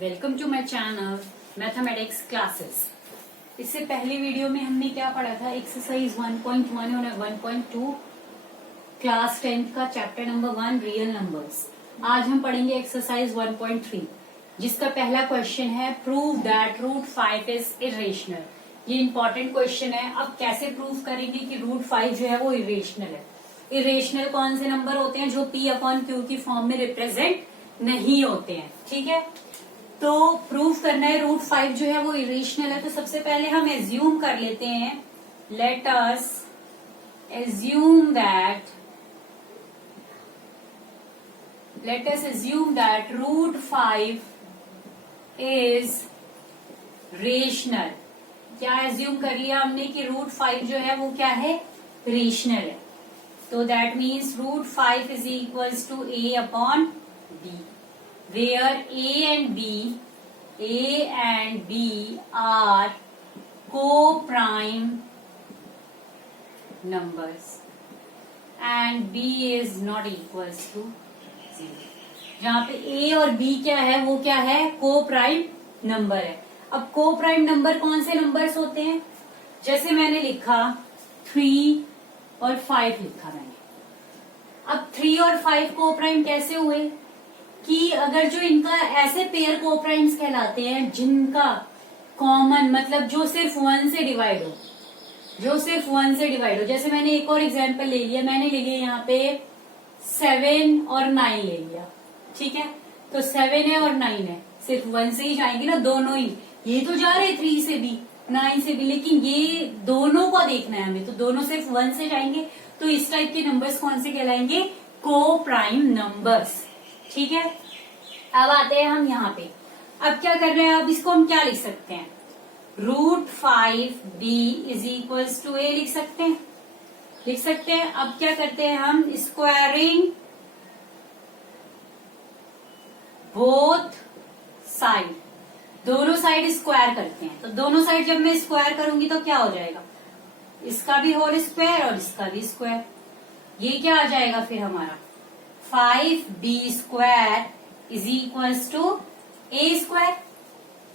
Welcome to my channel mathematics classes. इससे पहले video में हमने क्या पढ़ा था, एक्सरसाइज 1.1 और 1.2 क्लास 10th का चैप्टर नंबर 1 रियल नंबर्स। आज हम पढ़ेंगे एक्सरसाइज 1.3 जिसका पहला क्वेश्चन है prove that root 5 is irrational. ये इंपॉर्टेंट क्वेश्चन है। अब कैसे प्रूव करेंगे कि रूट 5 जो है वो इरेशनल है। इरेशनल कौन से नंबर होते हैं? जो P अपॉन Q की फॉर्म में रिप्रेजेंट नहीं होते हैं। ठीक है, तो प्रूव करना है रूट 5 जो है वो इरेशनल है। तो सबसे पहले हम एज्यूम कर लेते हैं, let us assume that root 5 is rational. क्या एज्यूम कर लिया हमने कि रूट 5 जो है वो क्या है, रेशनल है। तो that means root 5 is equals to a upon b, where a and b are co-prime numbers and b is not equals to 0। जहाँ पे a और b क्या है, वो क्या है, को-प्राइम नंबर है। अब को-प्राइम नंबर कौन से नंबर्स होते हैं? जैसे मैंने लिखा 3 और 5 लिखा मैंने। अब 3 और 5 को-प्राइम कैसे हुए कि अगर जो इनका ऐसे पेयर को-प्राइम्स कहलाते हैं जिनका कॉमन मतलब जो सिर्फ 1 से डिवाइड हो, जैसे मैंने एक और एग्जांपल ले लिया, मैंने ले लिया यहाँ पे 7 और 9 ले लिया। ठीक है, तो 7 है और 9 है, सिर्फ 1 से ही जाएंगे ना दोनों ही। ये तो जा रहे 3 से भी 9 से भी, लेकिन ये दोनों को देखना है हमें, तो दोनों सिर्फ 1 से जाएंगे। तो इस टाइप के नंबर्स कौन से कहलाएंगे, को-प्राइम नंबर्स। ठीक है, अब आते हैं हम यहाँ पे। अब क्या कर रहे हैं, अब इसको हम क्या लिख सकते हैं, root 5b is equals to a लिख सकते हैं। अब क्या करते हैं हम, स्क्वायरिंग बोथ साइड, दोनों साइड स्क्वायर करते हैं। तो दोनों साइड जब मैं स्क्वायर करूंगी तो क्या हो जाएगा, इसका भी होल स्क्वायर और इसका भी स्क्वायर। ये क्या आ जाएगा फिर हमारा 5b square is equals to a square.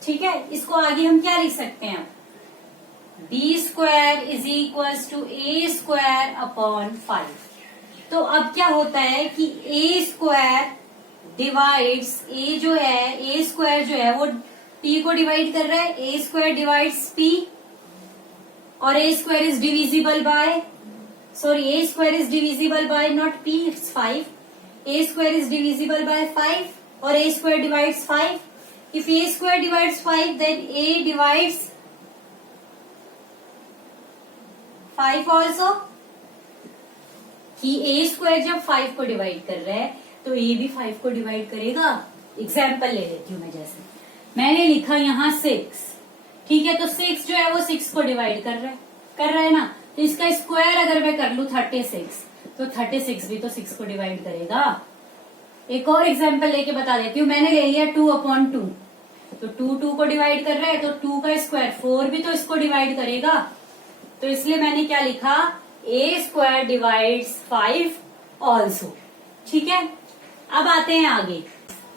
ठीक है, इसको आगे हम क्या लिख सकते हैं, b square is equals to a square upon 5। तो अब क्या होता है कि a स्क्वायर डिवाइड्स a जो है, a स्क्वायर जो है वो p को डिवाइड कर रहा है, a स्क्वायर डिवाइड्स p और a square is divisible by not p, it's 5। a square is divisible by 5 और a square divides 5। If a square divides 5, then a divides 5 also। कि a स्क्वायर जब 5 को divide कर रहा है तो a भी 5 को डिवाइड करेगा। एग्जाम्पल ले लेती हूँ मैं, जैसे मैंने लिखा यहाँ 6। ठीक है, तो 6 जो है वो 6 को डिवाइड कर रहा है ना। तो इसका स्क्वायर अगर मैं कर लूँ 36, तो 36 भी तो 6 को डिवाइड करेगा। एक और एग्जाम्पल लेके बता देती हूँ, मैंने ले लिया 2 अपॉन 2। तो 2 को डिवाइड कर रहा है, तो 2 का स्क्वायर 4 भी तो इसको डिवाइड करेगा। तो इसलिए मैंने क्या लिखा, a स्क्वायर डिवाइड्स 5 ऑल्सो। ठीक है, अब आते हैं आगे।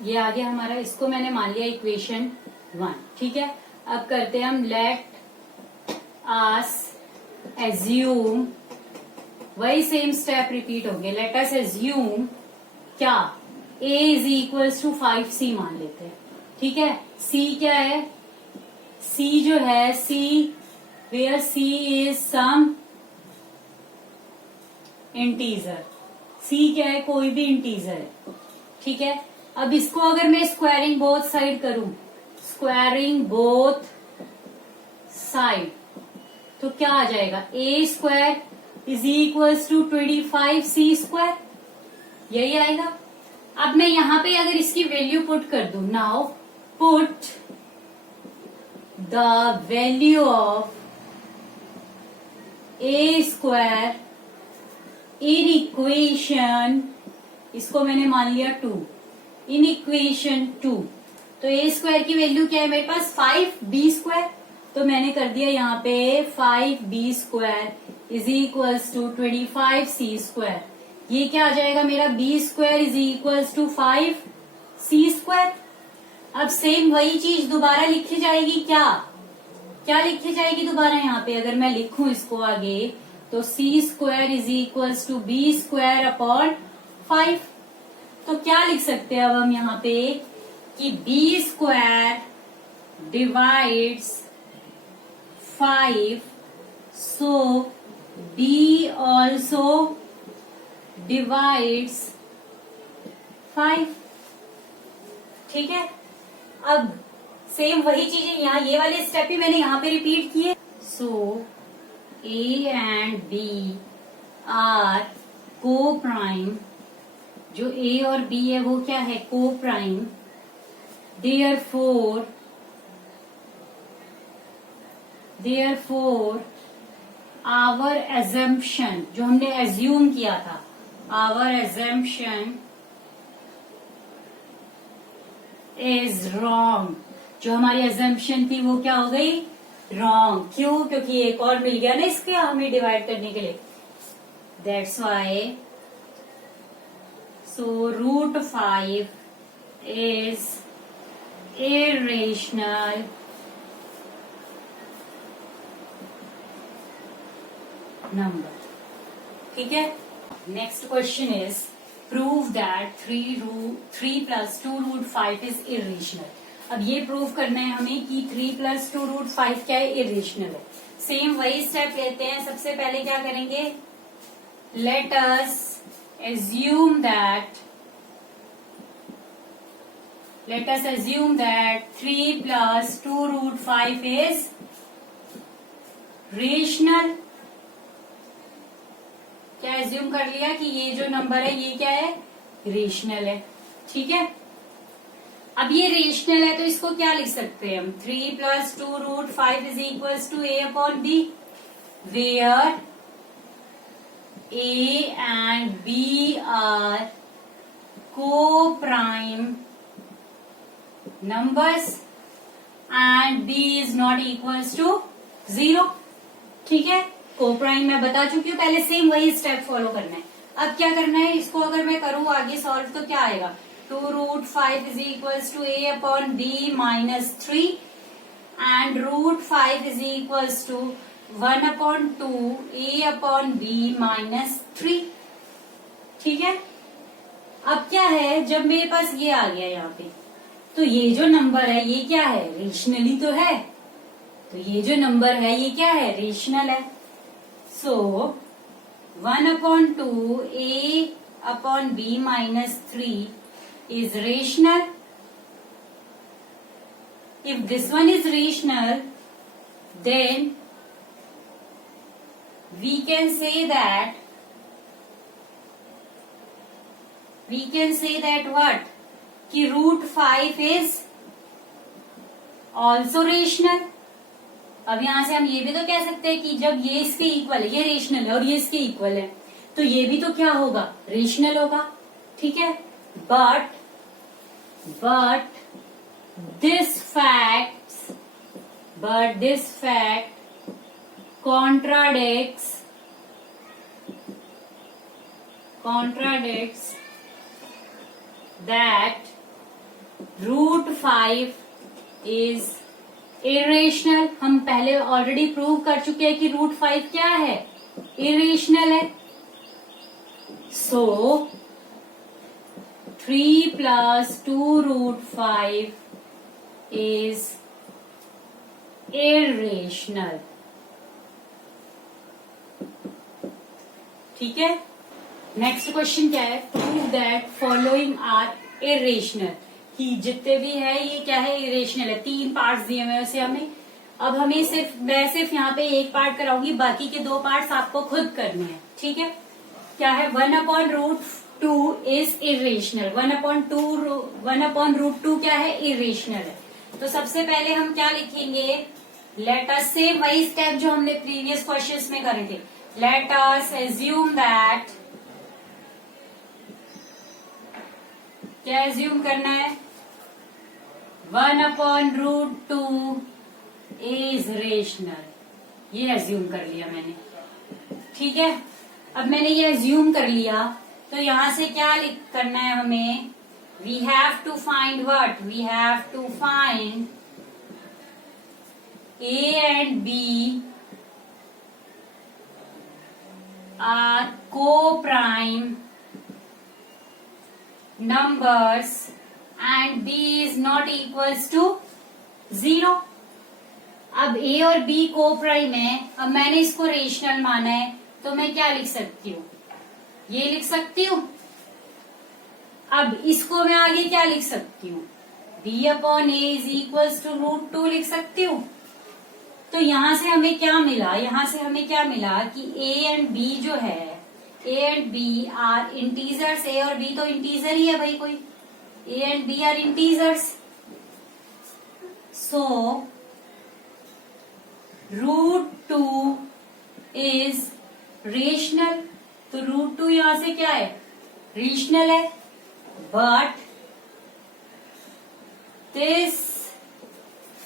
ये आगे हमारा, इसको मैंने मान लिया इक्वेशन 1। ठीक है, अब करते हैं हम, लेट अस एज्यूम, वही सेम स्टेप रिपीट होंगे। लेट अस एज्यूम क्या, a is equals to 5c मान लेते हैं। ठीक है, c क्या है, c जो है, c where c is some integer. c क्या है, कोई भी इंटीजर है। ठीक है, अब इसको अगर मैं स्क्वायरिंग बोथ साइड करूं, स्क्वायरिंग बोथ साइड, तो क्या आ जाएगा, a square is equals to 25c square, यही आएगा। अब मैं यहाँ पे अगर इसकी वैल्यू पुट कर दूं, now put the value of a square in equation, इसको मैंने मान लिया 2, इन इक्वेशन 2। तो a स्क्वायर की वैल्यू क्या है मेरे पास, 5b स्क्वायर। तो मैंने कर दिया यहाँ पे 5b square is equals to 25c square. ये क्या आ जाएगा मेरा, b square is equals to 5c square. अब सेम वही चीज दोबारा लिखी जाएगी क्या? क्या लिखी जाएगी दोबारा यहाँ पे? अगर मैं लिखूं इसको आगे तो C square is equals to B square upon 5। तो क्या लिख सकते हैं अब हम यहाँ पे कि बी स्क्वायर डिवाइड्स 5, सो बी ऑल्सो डिवाइड्स 5। ठीक है, अब सेम वही चीजें यहाँ ये वाले स्टेप ही मैंने यहाँ पे रिपीट किए। सो ए एंड बी आर को प्राइम, जो ए और बी है वो क्या है? को प्राइम। देयरफॉर आवर एजम्पशन, जो हमने एज्यूम किया था, आवर एजम्पशन इज रॉन्ग। जो हमारी एजम्पशन थी वो क्या हो गई? रॉन्ग। क्यों? क्योंकि एक और मिल गया ना इसके हमें डिवाइड करने के लिए। That's why so √5 is irrational number। ठीक है, next question is prove that 3 + 2√5 is irrational. अब ये प्रूव करना है हमें कि 3 + 2√5 क्या है? इरेशनल है। सेम वही स्टेप लेते हैं। सबसे पहले क्या करेंगे? Let us assume that 3 + 2√5 is rational. क्या एज्यूम कर लिया कि ये जो नंबर है ये क्या है? रेशनल है। ठीक है, अब ये रेशनल है तो इसको क्या लिख सकते हैं हम? 3 + 2√5 is equals to a upon b, where a and b are co-prime numbers and b is not equals to 0। ठीक है, को प्राइम मैं बता चुकी हूँ पहले। सेम वही स्टेप फॉलो करना है। अब क्या करना है? इसको अगर मैं करूँ आगे सॉल्व तो क्या आएगा? 2√5 is equals to a upon b -3 and √5 is equals to 1/2 a upon b -3। ठीक है, अब क्या है? जब मेरे पास ये आ गया यहाँ पे, तो ये जो नंबर है ये क्या है? रेशनली तो है। तो ये जो नंबर है ये क्या है? रेशनल है। सो 1/2 a upon b -3 is rational। If this one is rational, then we can say that what? कि √5 is also rational। अब यहां से हम ये भी तो कह सकते हैं कि जब ये इसके इक्वल है, ये रेशनल है और ये इसके इक्वल है, तो ये भी तो क्या होगा? रेशनल होगा। ठीक है, but this fact contradicts that √5 is irrational। हम पहले ऑलरेडी प्रूव कर चुके हैं कि √5 क्या है? irrational है। सो 3 + 2√5 is irrational। ठीक है, नेक्स्ट क्वेश्चन क्या है? Prove that following are irrational. कि जितने भी है ये क्या है? इरेशनल है। 3 पार्ट्स दिए हुए उसे हमें। अब हमें मैं सिर्फ यहाँ पे एक पार्ट कराऊंगी, बाकी के 2 पार्ट्स आपको खुद करने हैं। ठीक है, क्या है? 1/√2 इज इरेशनल। 1/√2 क्या है? इरेशनल है। तो सबसे पहले हम क्या लिखेंगे? लेट अस से वही स्टेप जो हमने प्रीवियस क्वेश्चंस में करे थे। लेट अस एज्यूम दैट, क्या एज्यूम करना है? 1/√2 इज रेशनल। ये एज्यूम कर लिया मैंने। ठीक है, अब मैंने ये एज्यूम कर लिया तो यहां से क्या करना है हमें? we have to find what? We have to find A and B are co-prime numbers and B is not equals to 0. अब A और B को प्राइम है, अब मैंने इसको रेशनल माना है, तो मैं क्या लिख सकती हूँ? ये लिख सकती हूँ। अब इसको मैं आगे क्या लिख सकती हूँ? B upon A is equals to √2 लिख सकती हूँ। तो यहां से हमें क्या मिला? यहां से हमें क्या मिला कि A एंड B जो है, A and B are integers. A और B तो इंटीजर ही है भाई कोई। A and B are integers. So √2 is rational. तो √2 यहां से क्या है? रेशनल है। But this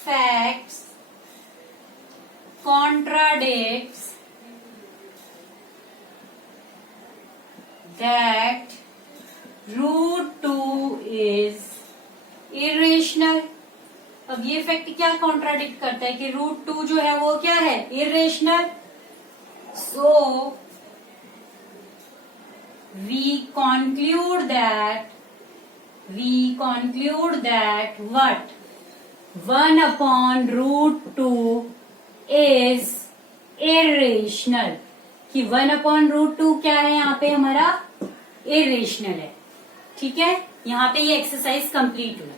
fact contradicts that √2 is irrational। अब ये फैक्ट क्या कॉन्ट्राडिक्ट करता है कि √2 जो है वो क्या है? Irrational. So we conclude that what? 1 upon √2 is irrational। कि 1 upon √2 क्या है? यहाँ पे हमारा irrational है। ठीक है, यहाँ पे ये एक्सरसाइज कंप्लीट हुई।